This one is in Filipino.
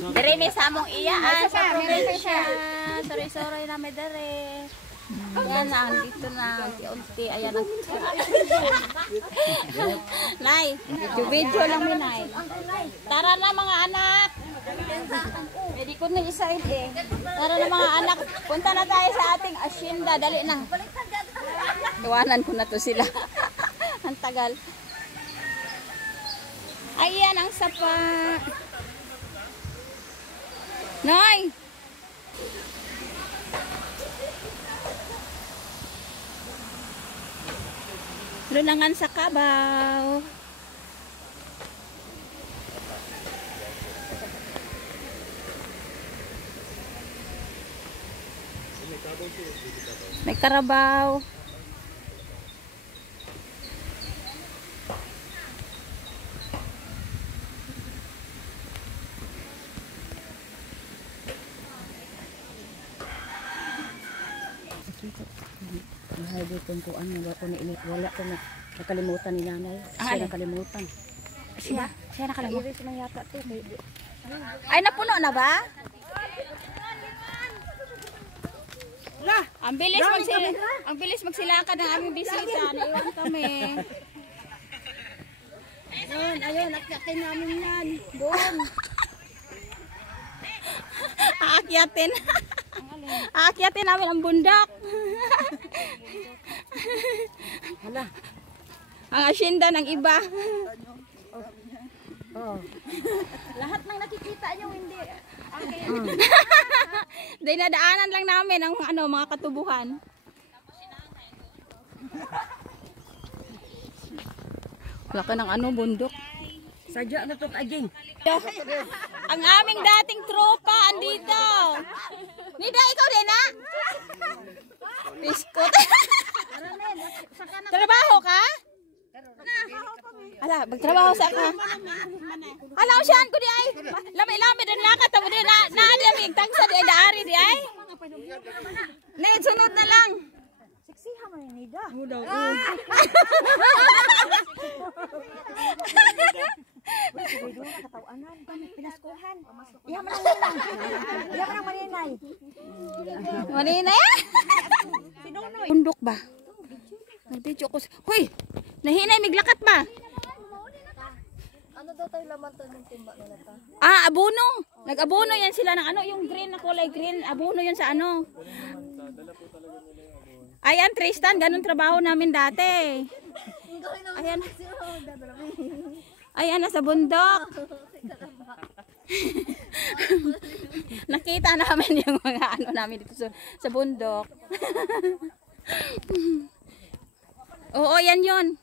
Dere may samong iyaan sa probinsya. Sorry na may dere. Yan na, dito na, unti-unti. Ayan ang Nay, video lang mo, Nay. Tara na mga anak. Pwede ko na isaid eh. Tara na mga anak. Punta na tayo sa ating asyenda. Dali na. Iwanan ko na to sila. Ang tagal. Ayan ang sapa. Noy! Lunangan sa Kabaw. May Karabaw. Bahay dito ko ano ba ko ni wala ko na nakalimutan ni nanay. Siya nakalimutan. Siya nakalimutan sa yata to. Ay napuno na ba? La, ang bilis magsilakad ng aming bisita. Naiwan kami. Ayun, akyatin namin yan. Doon. Aakyatin. Aakyatin namin ang bundok. Hala. Ang asyenda ng iba. Lahat ng nakikita nyo hindi. Okay. Dinadaanan lang namin ang mga katubuhan. Wala ka ng bundok. Sadya na to aging. Ang aming dating tropa andito. Nida, ikaw din na? Biskot. Trabaho ka? Ala, magtrabaho sa ka. Ala, usiyan ko di ay. Lami-lami din lakat mo din na adamig tangsa di ay daari di ay. Need sunod na lang. Sexy ha man ni da. Mudaw. Katawanan, pinaskuhan. Iya man lang. Iya man maninay. Maninay? Sinunoy. Bundok ba? Nag-video ko. Hoy! Nahinay miglakat ba? Ano daw tayo laman to ng timba nila ta? Abono. Nag-abono yan sila ng yung green na kulay green. Abono yan sa Ayan, Tristan, ganun trabaho namin dati. Ayan. Ayan, nasa bundok. Nakita namin yung mga namin dito sa bundok. Oo, yan yun.